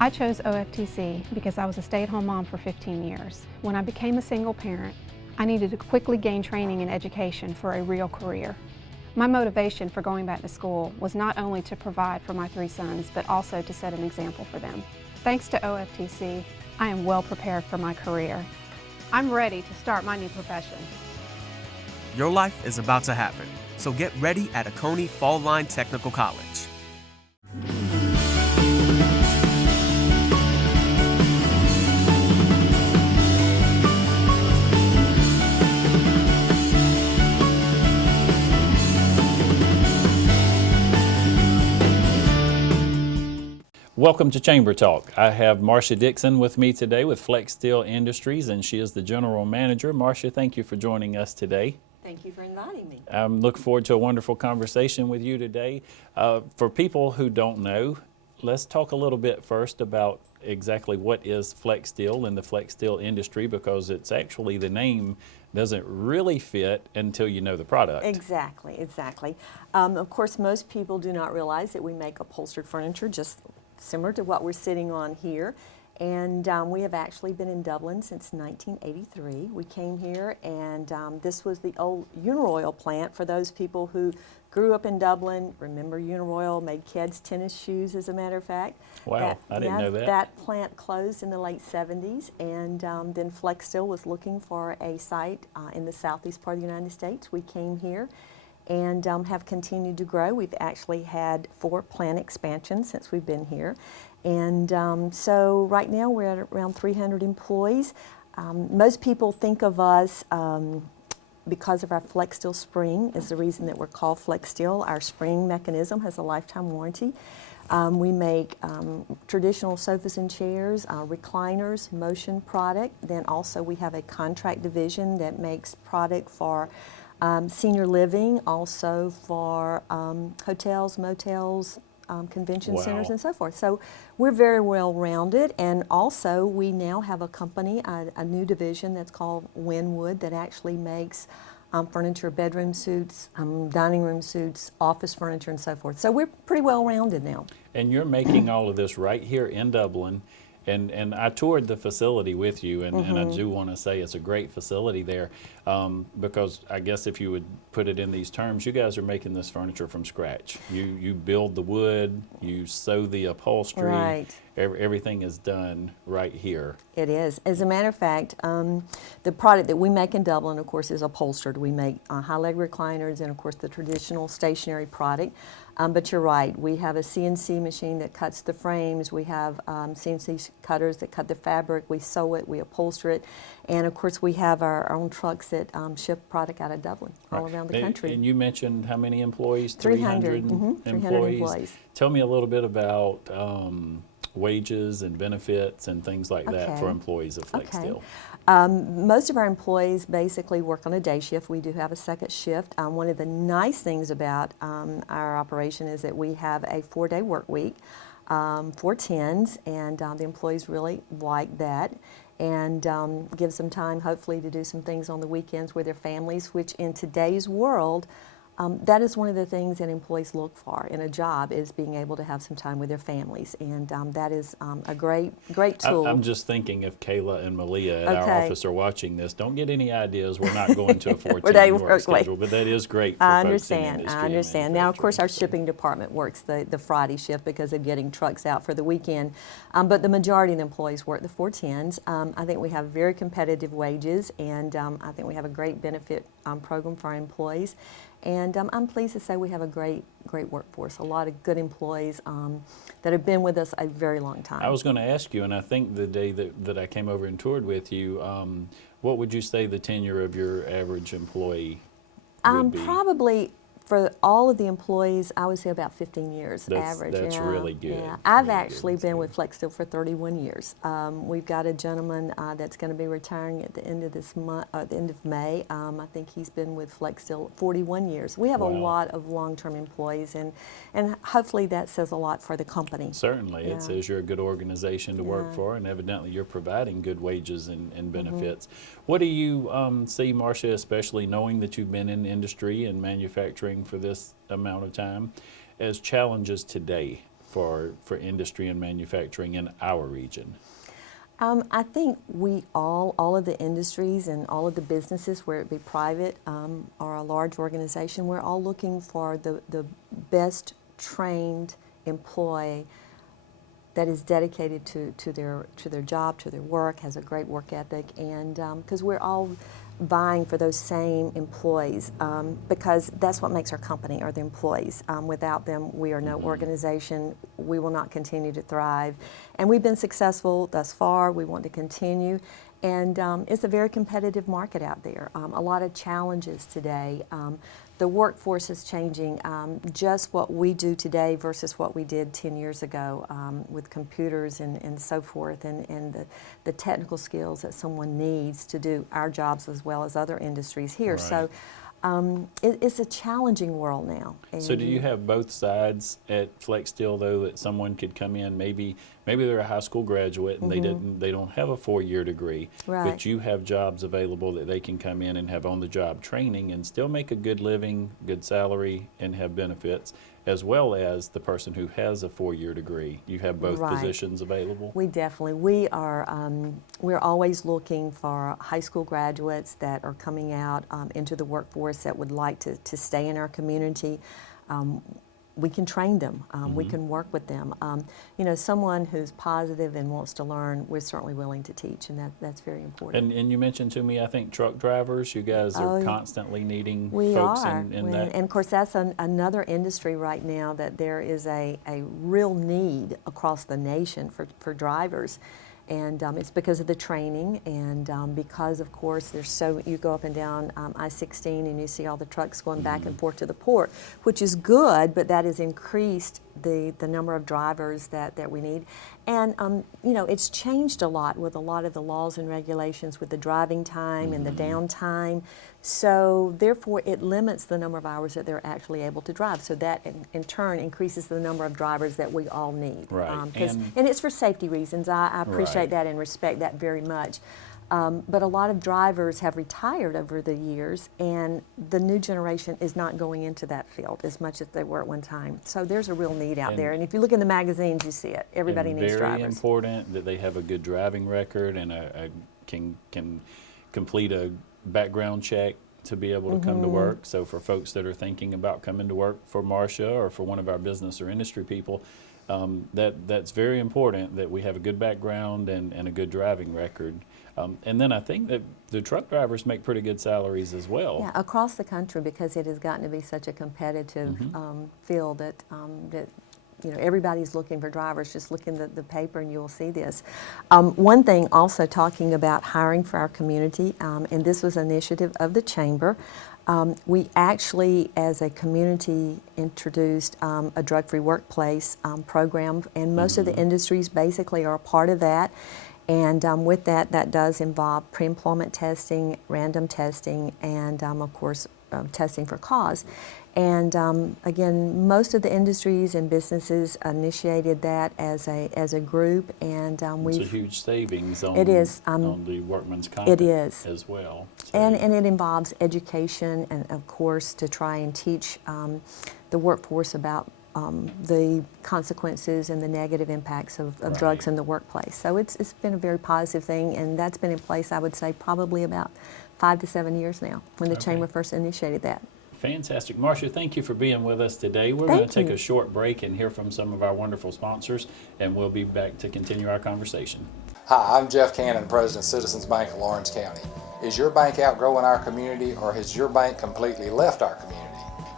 I chose OFTC because I was a stay-at-home mom for 15 years. When I became a single parent, I needed to quickly gain training and education for a real career. My motivation for going back to school was not only to provide for my 3 sons, but also to set an example for them. Thanks to OFTC, I am well prepared for my career. I'm ready to start my new profession. Your life is about to happen, so get ready at Oconee Fall Line Technical College. Welcome to Chamber Talk. I have Marcia Dixon with me today with Flex Steel Industries, and she is the General Manager. Marcia, thank you for joining us today. Thank you for inviting me. I look forward to a wonderful conversation with you today. For people who don't know, let's talk a little bit first about exactly what is Flex Steel and the Flex Steel industry, because it's actually the name doesn't really fit until you know the product. Exactly. Of course, most people do not realize that we make upholstered furniture just similar to what we're sitting on here. And we have actually been in Dublin since 1983. We came here, and this was the old Uniroyal plant. For those people who grew up in Dublin, remember Uniroyal made kids' tennis shoes, as a matter of fact. Wow, I didn't know that. That plant closed in the late 70s, and then Flex Steel was looking for a site in the southeast part of the United States. We came here and have continued to grow. We've actually had 4 plant expansions since we've been here. And so right now we're at around 300 employees. Most people think of us because of our Flex Steel spring is the reason that we're called Flex Steel. Our spring mechanism has a lifetime warranty. We make traditional sofas and chairs, recliners, motion product. Then also we have a contract division that makes product for senior living, also for hotels, motels, convention centers, and so forth. So we're very well rounded, and also we now have a company, a new division that's called Winwood, that actually makes furniture, bedroom suites, dining room suites, office furniture, and so forth. So we're pretty well rounded now. And you're making all of this right here in Dublin. And I toured the facility with you, and I do want to say it's a great facility there, because I guess if you would put it in these terms, you guys are making this furniture from scratch. You build the wood, you sew the upholstery, right. Everything is done right here. It is. As a matter of fact, the product that we make in Dublin, of course, is upholstered. We make high leg recliners and, of course, the traditional stationary product. But you're right, we have a CNC machine that cuts the frames, we have CNC cutters that cut the fabric, we sew it, we upholster it, and of course we have our own trucks that ship product out of Dublin, all around the country. And you mentioned how many employees? 300 employees. 300 employees. Tell me a little bit about wages and benefits and things like that for employees of Flex Steel. Most of our employees basically work on a day shift. We do have a second shift. One of the nice things about our operation is that we have a 4-day work week, 4 10s, and the employees really like that, and gives them time hopefully to do some things on the weekends with their families, which in today's world, that is one of the things that employees look for in a job, is being able to have some time with their families, and that is a great tool. I'm just thinking if Kayla and Malia at our office are watching this, don't get any ideas. We're not going to a 4-10 work schedule, but that is great for folks in the industry. I understand. Now, of course, our shipping department works the Friday shift because of getting trucks out for the weekend, but the majority of the employees work the 4 10s. I think we have very competitive wages, and I think we have a great benefit program for our employees. And I'm pleased to say we have a great workforce, a lot of good employees that have been with us a very long time. I was going to ask you, and I think the day that I came over and toured with you, what would you say the tenure of your average employee would be? Probably for all of the employees, I would say about 15 years average. That's really good. Yeah. I've actually been with Flex Steel for 31 years. We've got a gentleman that's going to be retiring at the end of this month, at the end of May. I think he's been with Flex Steel 41 years. We have a lot of long-term employees, and hopefully that says a lot for the company. Certainly. It says you're a good organization to work for, and evidently you're providing good wages and benefits. What do you see, Marcia, especially knowing that you've been in industry and manufacturing for this amount of time, as challenges today for industry and manufacturing in our region? I think all of the industries and all of the businesses, where it be private or a large organization, we're all looking for the best trained employee that is dedicated to their job, to their work, has a great work ethic, and because we're all vying for those same employees, because that's what makes our company, are the employees. Without them, we are no organization. We will not continue to thrive. And we've been successful thus far. We want to continue. And it's a very competitive market out there. A lot of challenges today. The workforce is changing. Just what we do today versus what we did 10 years ago with computers and so forth, and the technical skills that someone needs to do our jobs as well as other industries here. Right. So it's a challenging world now. So do you have both sides at Flex Steel, though, that someone could come in, maybe they're a high school graduate and they don't have a 4-year degree, Right. but you have jobs available that they can come in and have on-the-job training and still make a good living, good salary, and have benefits, as well as the person who has a 4-year degree? You have both Right. positions available? We definitely, we're always looking for high school graduates that are coming out into the workforce that would like to stay in our community. We can train them. We can work with them. Someone who's positive and wants to learn, we're certainly willing to teach, and that's very important. And you mentioned to me, I think, truck drivers. You guys are constantly needing We folks are. in that. And of course, that's another industry right now that there is a real need across the nation for drivers. And it's because of the training, and because, of course, you go up and down I-16 and you see all the trucks going back and forth to the port, which is good, but that has increased the number of drivers that we need. And it's changed a lot with a lot of the laws and regulations with the driving time and the downtime. So therefore it limits the number of hours that they're actually able to drive. So that in turn increases the number of drivers that we all need. Right. And it's for safety reasons. I appreciate Right. that and respect that very much. But a lot of drivers have retired over the years, and the new generation is not going into that field as much as they were at one time. So there's a real need out there. And if you look in the magazines, you see it. Everybody needs drivers. Very important that they have a good driving record and can complete a background check to be able to come to work. So for folks that are thinking about coming to work for Marcia or for one of our business or industry people, that's very important that we have a good background and a good driving record. And then I think that the truck drivers make pretty good salaries as well. Yeah, across the country, because it has gotten to be such a competitive field that everybody's looking for drivers. Just look in the paper and you'll see this. One thing also, talking about hiring for our community, and this was an initiative of the Chamber. We actually, as a community, introduced a drug-free workplace program, and most of the industries basically are a part of that. And with that does involve pre-employment testing, random testing, and of course testing for cause. And again, most of the industries and businesses initiated that as a group, and it's a huge savings on, it is, on the workman's comp it is. as well. So And it involves education, and of course to try and teach the workforce about the consequences and the negative impacts of drugs in the workplace. So it's been a very positive thing, and that's been in place, I would say, probably about 5 to 7 years now, when the Chamber first initiated that. Fantastic. Marcia, thank you for being with us today. We're going to take a short break and hear from some of our wonderful sponsors, and we'll be back to continue our conversation. Hi, I'm Jeff Cannon, President of Citizens Bank of Lawrence County. Is your bank outgrowing our community, or has your bank completely left our community?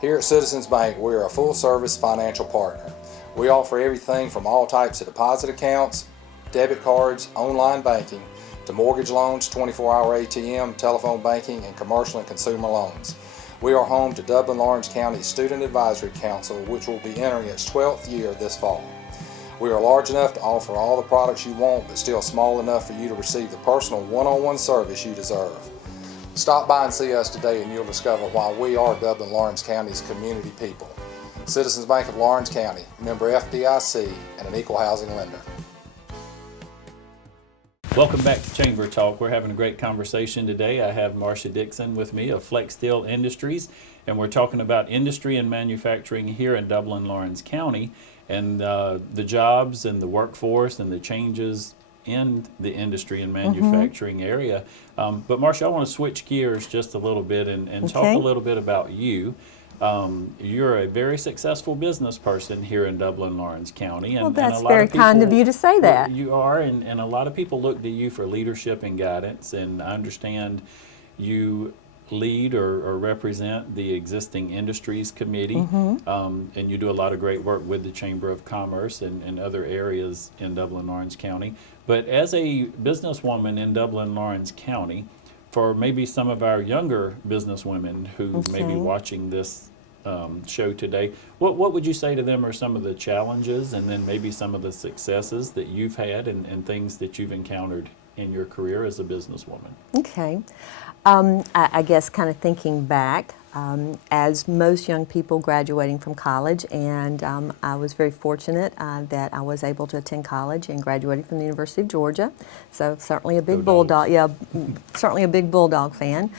Here at Citizens Bank, we are a full-service financial partner. We offer everything from all types of deposit accounts, debit cards, online banking, to mortgage loans, 24-hour ATM, telephone banking, and commercial and consumer loans. We are home to Dublin-Lawrence County Student Advisory Council, which will be entering its 12th year this fall. We are large enough to offer all the products you want, but still small enough for you to receive the personal one-on-one service you deserve. Stop by and see us today, and you'll discover why we are Dublin-Lawrence County's community people. Citizens Bank of Lawrence County, member FDIC, and an equal housing lender. Welcome back to Chamber Talk. We're having a great conversation today. I have Marcia Dixon with me of Flex Steel Industries, and we're talking about industry and manufacturing here in Dublin-Lawrence County. and the jobs and the workforce and the changes in the industry and manufacturing area. But Marcia, I want to switch gears just a little bit and talk a little bit about you. You're a very successful business person here in Dublin, Lawrence County. And, Well, that's and a lot very of people, kind of you to say that. You are, and a lot of people look to you for leadership and guidance, and I understand you lead or represent the existing industries committee, and you do a lot of great work with the Chamber of Commerce and other areas in Dublin, Lawrence County. But as a businesswoman in Dublin, Lawrence County, for maybe some of our younger businesswomen who may be watching this show today, what would you say to them are some of the challenges and then maybe some of the successes that you've had and things that you've encountered in your career as a businesswoman? Okay. I guess kind of thinking back, as most young people graduating from college, and I was very fortunate that I was able to attend college and graduated from the University of Georgia. So certainly a big Bulldog, certainly a big Bulldog fan.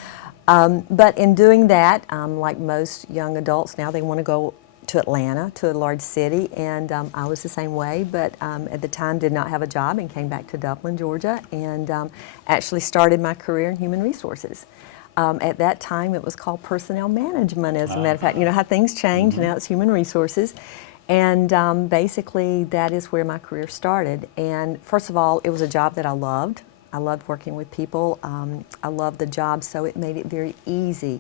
But in doing that, like most young adults now, they want to go to Atlanta, to a large city, and I was the same way, but at the time did not have a job and came back to Dublin, Georgia, and actually started my career in human resources. At that time, it was called personnel management, as a matter of fact. You know how things change, now it's human resources. And basically, that is where my career started. And first of all, it was a job that I loved. I loved working with people. I loved the job, so it made it very easy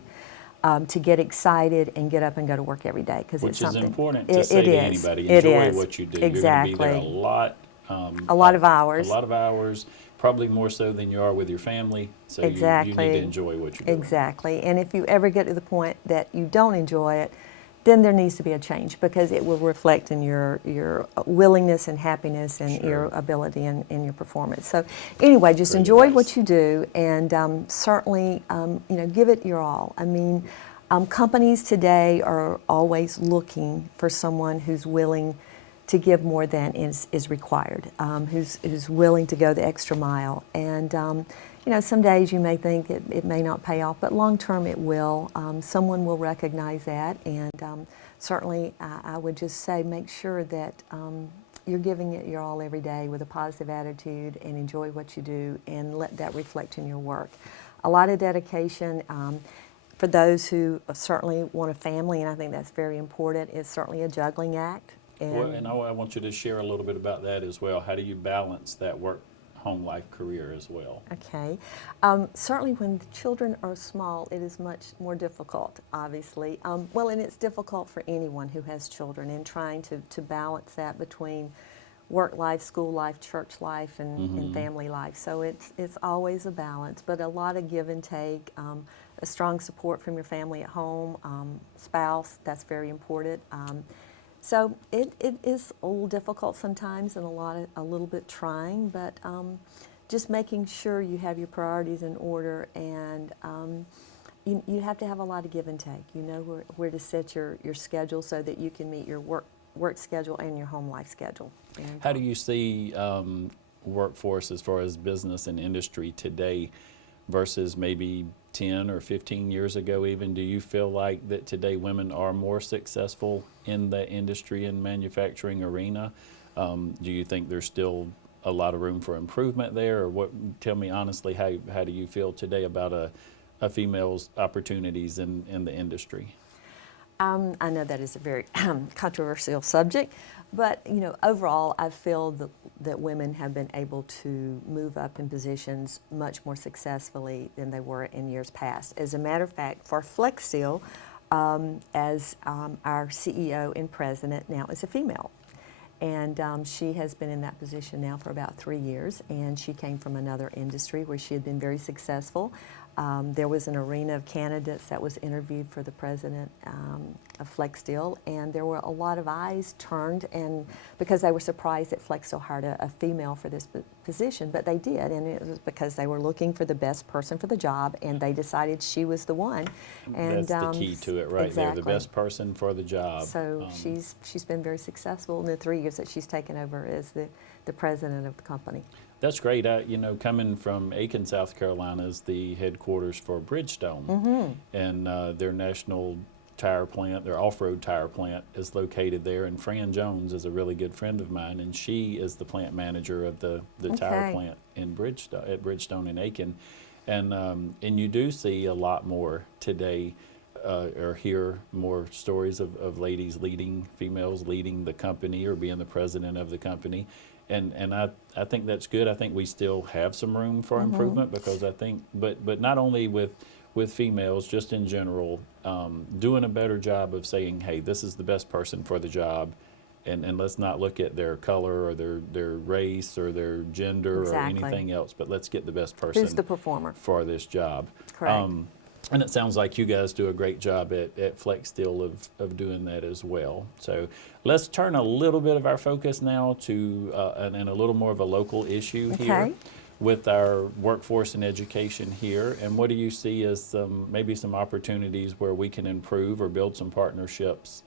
to get excited and get up and go to work every day, because it's something. Which is important to say to anybody. Enjoy what you do. Exactly. You're going to be there a lot of hours. A lot of hours, probably more so than you are with your family. So exactly. you need to enjoy what you're doing. Exactly. And if you ever get to the point that you don't enjoy it, then there needs to be a change, because it will reflect in your willingness and happiness and your ability and your performance. So anyway, just enjoy what you do, and certainly give it your all. I mean, companies today are always looking for someone who's willing to give more than is required, who's willing to go the extra mile. And some days you may think it may not pay off, but long term it will. Someone will recognize that, and certainly I would just say make sure that you're giving it your all every day with a positive attitude, and enjoy what you do, and let that reflect in your work. A lot of dedication. For those who certainly want a family, and I think that's very important, it's certainly a juggling act. And I want you to share a little bit about that as well. How do you balance that work, home life, career as well? Okay. Certainly when the children are small, it is much more difficult, obviously. And it's difficult for anyone who has children, in trying to balance that between work life, school life, church life, and family life. So it's always a balance, but a lot of give and take. A strong support from your family at home, spouse, that's very important. So it is a little difficult sometimes, and a little bit trying, but just making sure you have your priorities in order, and you have to have a lot of give and take. You know where to set your schedule so that you can meet your work schedule and your home life schedule. And how do you see workforce as far as business and industry today versus maybe 10 or 15 years ago even? Do you feel like that today women are more successful in the industry and manufacturing arena? Do you think there's still a lot of room for improvement there? Or tell me honestly, how do you feel today about a female's opportunities in the industry? I know that is a very controversial subject, but overall I feel that women have been able to move up in positions much more successfully than they were in years past. As a matter of fact, for FlexSteel, as our CEO and president now is a female. And she has been in that position now for about 3 years, and she came from another industry where she had been very successful. There was an arena of candidates that was interviewed for the president of FlexSteel, and there were a lot of eyes turned, and because they were surprised that FlexSteel hired a female for this position, but they did, and it was because they were looking for the best person for the job, and they decided she was the one. And that's the key to it, right? Exactly. There, the best person for the job. So she's been very successful in the 3 years that she's taken over as the president of the company. That's great. Coming from Aiken, South Carolina, is the headquarters for Bridgestone, and their national tire plant, their off-road tire plant is located there, and Fran Jones is a really good friend of mine, and she is the plant manager of the tire plant in Bridgestone and Aiken. And you do see a lot more today, or hear more stories of ladies leading, females leading the company or being the president of the company. And I think that's good. I think we still have some room for improvement, because I think, but not only with females, just in general, doing a better job of saying, hey, this is the best person for the job, and let's not look at their color or their race or their gender or anything else, but let's get the best person who's the performer for this job. Correct. And it sounds like you guys do a great job at Flex Steel of doing that as well. So let's turn a little bit of our focus now to and a little more of a local issue here with our workforce and education here. And what do you see as maybe some opportunities where we can improve or build some partnerships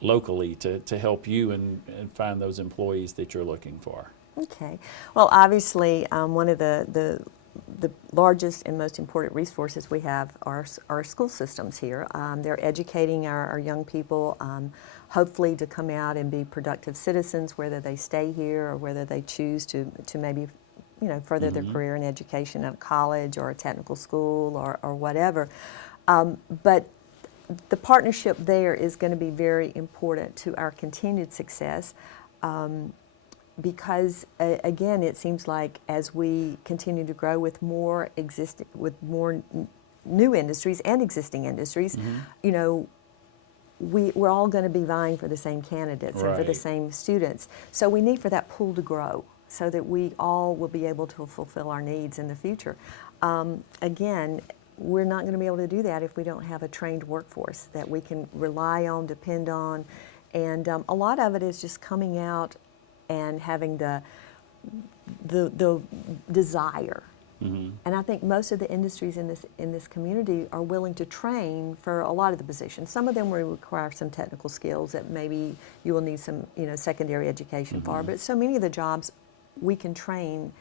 locally to help you and find those employees that you're looking for? Okay. Well, obviously, one of the largest and most important resources we have are our school systems here. They're educating our young people, hopefully to come out and be productive citizens, whether they stay here or whether they choose to maybe further their career in education at a college or a technical school or whatever. But the partnership there is going to be very important to our continued success. Because again, it seems like as we continue to grow with more new industries and existing industries, we're all going to be vying for the same candidates and for the same students. So we need for that pool to grow so that we all will be able to fulfill our needs in the future. Again, we're not going to be able to do that if we don't have a trained workforce that we can rely on, depend on, and a lot of it is just coming out and having the desire. And I think most of the industries in this community are willing to train for a lot of the positions. Some of them will require some technical skills that maybe you will need some secondary education for, but so many of the jobs we can train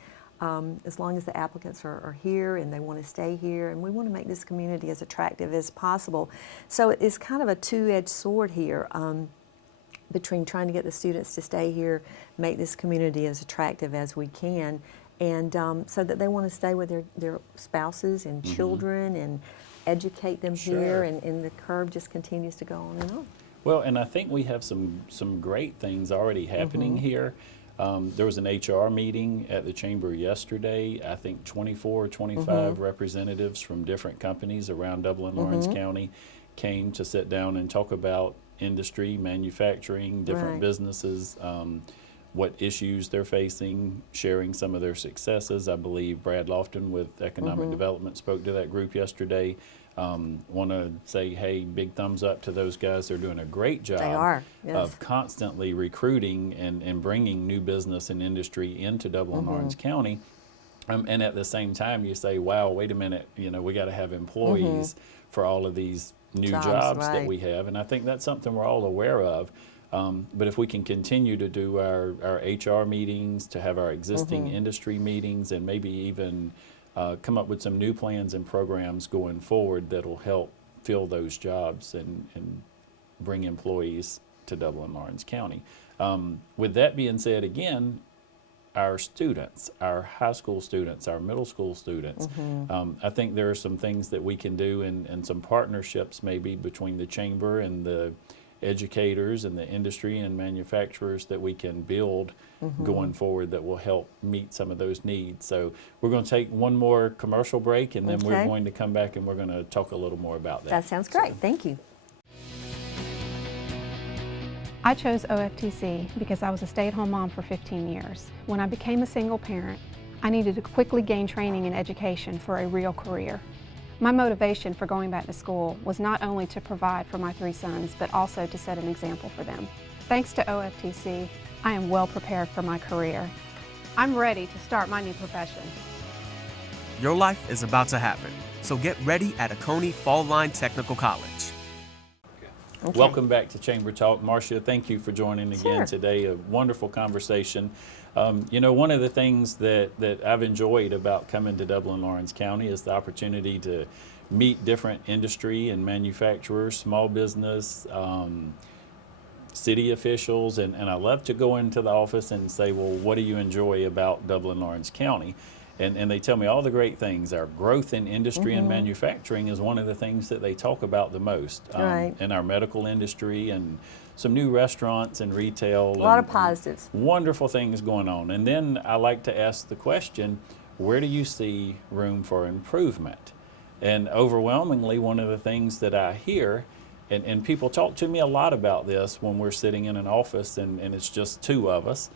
as long as the applicants are here and they want to stay here, and we want to make this community as attractive as possible. So it's kind of a two-edged sword here. Between trying to get the students to stay here, make this community as attractive as we can, and so that they want to stay with their spouses and children and educate them here, and the curve just continues to go on and on. Well, and I think we have some great things already happening here. There was an HR meeting at the Chamber yesterday. I think 24 or 25 representatives from different companies around Dublin-Lawrence County came to sit down and talk about industry, manufacturing, different businesses, what issues they're facing, sharing some of their successes. I believe Brad Lofton with Economic Development spoke to that group yesterday. Want to say, hey, big thumbs up to those guys. They're doing a great job of constantly recruiting and bringing new business and industry into Dublin-Lawrence County. And at the same time, you say, wow, wait a minute, we got to have employees for all of these new jobs that we have, and I think that's something we're all aware of. But if we can continue to do our HR meetings, to have our existing industry meetings, and maybe even come up with some new plans and programs going forward that'll help fill those jobs and bring employees to Dublin-Lawrence County. With that being said, again, our students, our high school students, our middle school students. I think there are some things that we can do and some partnerships maybe between the Chamber and the educators and the industry and manufacturers that we can build going forward that will help meet some of those needs. So we're going to take one more commercial break, and then we're going to come back and we're going to talk a little more about that. That sounds great. Thank you. I chose OFTC because I was a stay-at-home mom for 15 years. When I became a single parent, I needed to quickly gain training and education for a real career. My motivation for going back to school was not only to provide for my 3 sons, but also to set an example for them. Thanks to OFTC, I am well prepared for my career. I'm ready to start my new profession. Your life is about to happen, so get ready at Oconee Fall Line Technical College. Welcome back to Chamber Talk. Marcia, thank you for joining again today. A wonderful conversation. One of the things that I've enjoyed about coming to Dublin-Lawrence County is the opportunity to meet different industry and manufacturers, small business, city officials, and I love to go into the office and say, well, what do you enjoy about Dublin-Lawrence County? And they tell me all the great things. Our growth in industry and manufacturing is one of the things that they talk about the most. Right. And our medical industry and some new restaurants and retail. A lot of positives. Wonderful things going on. And then I like to ask the question, where do you see room for improvement? And overwhelmingly, one of the things that I hear, and people talk to me a lot about this when we're sitting in an office and it's just two of us,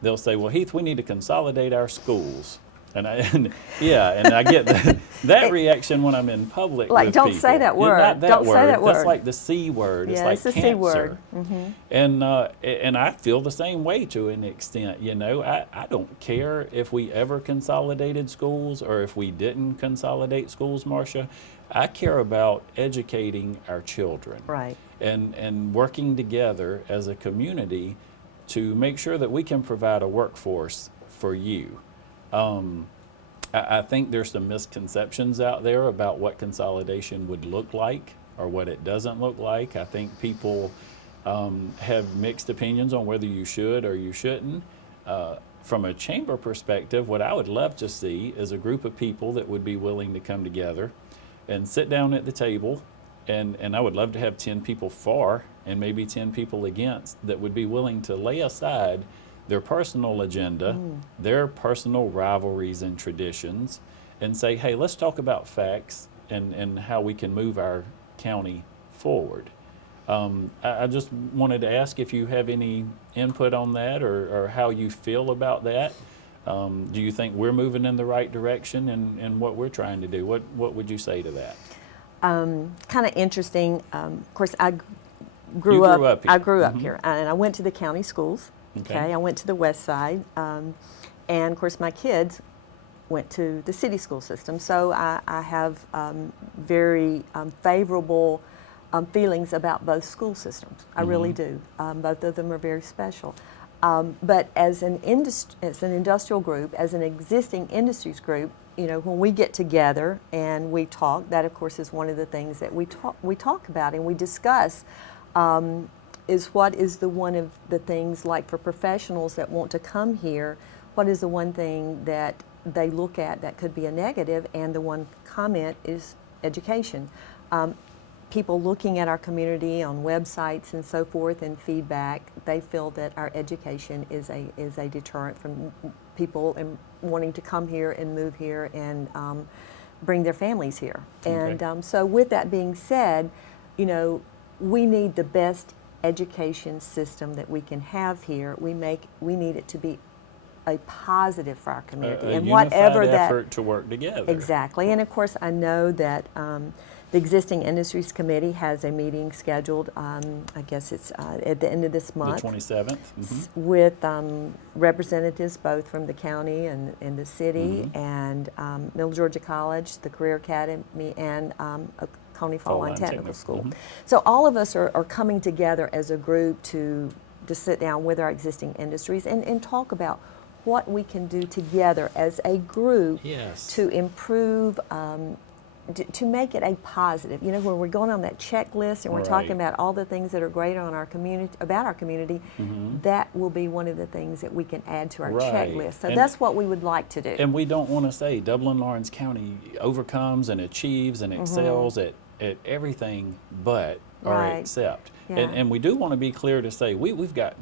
they'll say, well, Heath, we need to consolidate our schools. And I get that reaction when I'm in public. Like, with don't people. say that word. Don't say that word. That's like the C word. Yeah, it's like it's the cancer. C word. And I feel the same way to an extent. You know, I don't care if we ever consolidated schools or if we didn't consolidate schools, Marcia. I care about educating our children. Right. And working together as a community to make sure that we can provide a workforce for you. I think there's some misconceptions out there about what consolidation would look like or what it doesn't look like. I think people have mixed opinions on whether you should or you shouldn't. From a chamber perspective, what I would love to see is a group of people that would be willing to come together and sit down at the table, and I would love to have 10 people for and maybe 10 people against that would be willing to lay aside their personal agenda, their personal rivalries and traditions, and say, hey, let's talk about facts and how we can move our county forward. I just wanted to ask if you have any input on that or how you feel about that. Do you think we're moving in the right direction in what we're trying to do? What would you say to that? Kind of interesting. Of course, I grew up here. I grew up here, and I went to the county schools. Okay, I went to the west side, and of course my kids went to the city school system. So I have very favorable feelings about both school systems. I really do. Both of them are very special. But as an industrial group, as an existing industries group, you know, when we get together and we talk, that of course is one of the things that we talk about and we discuss. Is what is the one of the things, like for professionals that want to come here, what is the one thing that they look at that could be a negative, and the one comment is education. People looking at our community on websites and so forth and feedback, they feel that our education is a deterrent from people and wanting to come here and move here and bring their families here. Okay. And so with that being said, you know, we need the best education system that we can have here. We need it to be a positive for our community, a and unified whatever that effort to work together. Exactly. And of course, I know that the existing industries committee has a meeting scheduled. I guess it's at the end of this month. The 27th. With representatives both from the county and the city, and Middle Georgia College, the Career Academy, and Coney Fall Line Technical School. So all of us are coming together as a group to sit down with our existing industries and talk about what we can do together as a group to improve, to make it a positive. You know, when we're going on that checklist and we're talking about all the things that are great on our community, about our community, that will be one of the things that we can add to our checklist. So that's what we would like to do. And we don't want to say Dublin-Lawrence County overcomes and achieves and excels at everything but or except. And we do want to be clear to say we've got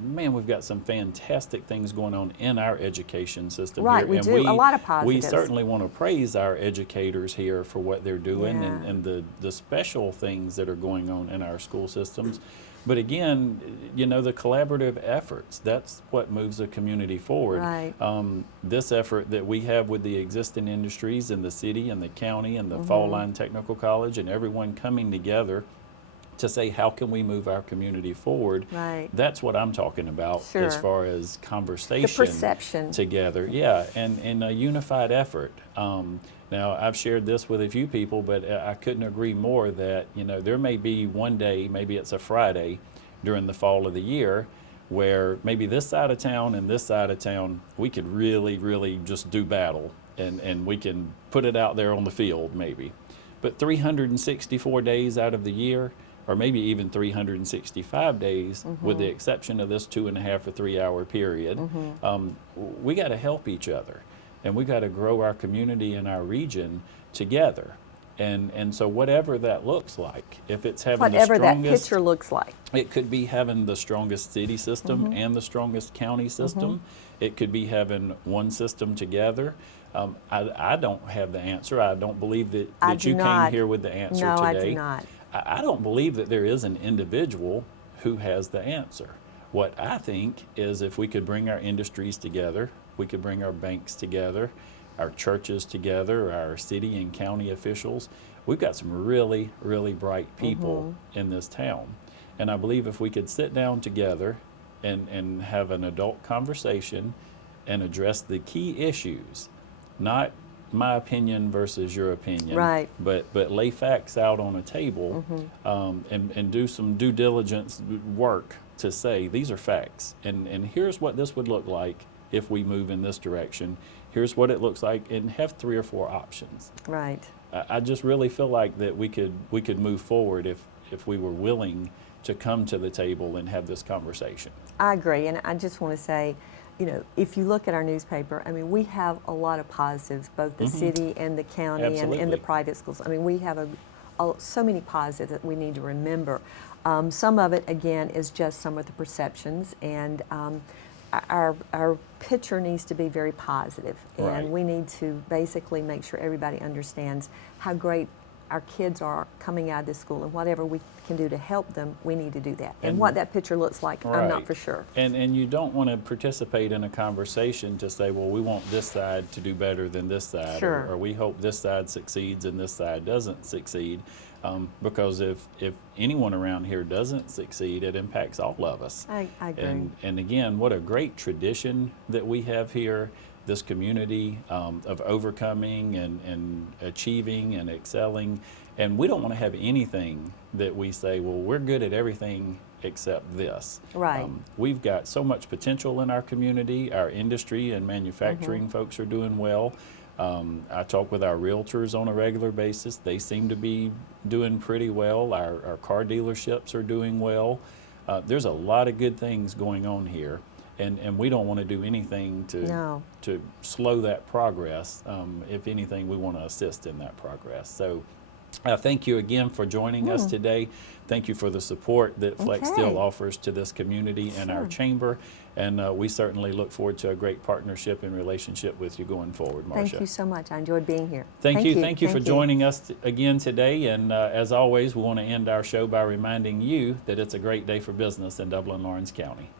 some fantastic things going on in our education system here. We do. A lot of positives. We certainly want to praise our educators here for what they're doing and the special things that are going on in our school systems. But again, you know, the collaborative efforts, that's what moves a community forward. This effort that we have with the existing industries in the city and the county and the Fall Line Technical College and everyone coming together to say, how can we move our community forward? That's what I'm talking about as far as conversation. The perception. Together, and a unified effort. Now, I've shared this with a few people, but I couldn't agree more that, you know, there may be one day, maybe it's a Friday during the fall of the year, where maybe this side of town and this side of town, we could really, really just do battle, and we can put it out there on the field maybe. But 364 days out of the year, or maybe even 365 days, with the exception of this 2.5 or 3 hour period, we got to help each other, and we got to grow our community and our region together. And so whatever that looks like, if it's having Whatever the strongest, that picture looks like. it could be having the strongest city system and the strongest county system. It could be having one system together. I don't have the answer. I don't believe that you came here with the answer no, today. I do not. I don't believe that there is an individual who has the answer. What I think is if we could bring our industries together, we could bring our banks together, our churches together, our city and county officials. We've got some really, really bright people in this town. And I believe if we could sit down together and have an adult conversation and address the key issues, not my opinion versus your opinion, right, but lay facts out on a table, and do some due diligence work to say these are facts, and here's what this would look like if we move in this direction. Here's what it looks like, and have 3 or 4 options. Right. I just really feel like that we could move forward if we were willing to come to the table and have this conversation. I agree, and I just want to say, you know, if you look at our newspaper, I mean, we have a lot of positives, both the city and the county and the private schools. I mean, we have so many positives that we need to remember. Some of it, again, is just some of the perceptions, and our picture needs to be very positive, and we need to basically make sure everybody understands how great our kids are coming out of this school, and whatever we can do to help them, we need to do that. And what that picture looks like, I'm not for sure. And you don't want to participate in a conversation to say, well, we want this side to do better than this side, or we hope this side succeeds and this side doesn't succeed. Because if anyone around here doesn't succeed, it impacts all of us. I agree. And again, what a great tradition that we have here, this community of overcoming and achieving and excelling. And we don't want to have anything that we say, well, we're good at everything except this. Right. We've got so much potential in our community. Our industry and manufacturing folks are doing well. I talk with our realtors on a regular basis. They seem to be doing pretty well. Our car dealerships are doing well. There's a lot of good things going on here, and we don't want to do anything to slow that progress. If anything, we want to assist in that progress. So thank you again for joining us today. Thank you for the support that Flex Steel offers to this community and our chamber. And we certainly look forward to a great partnership and relationship with you going forward, Marcia. Thank you so much. I enjoyed being here. Thank you for joining us again today. And as always, we want to end our show by reminding you that it's a great day for business in Dublin, Lawrence County.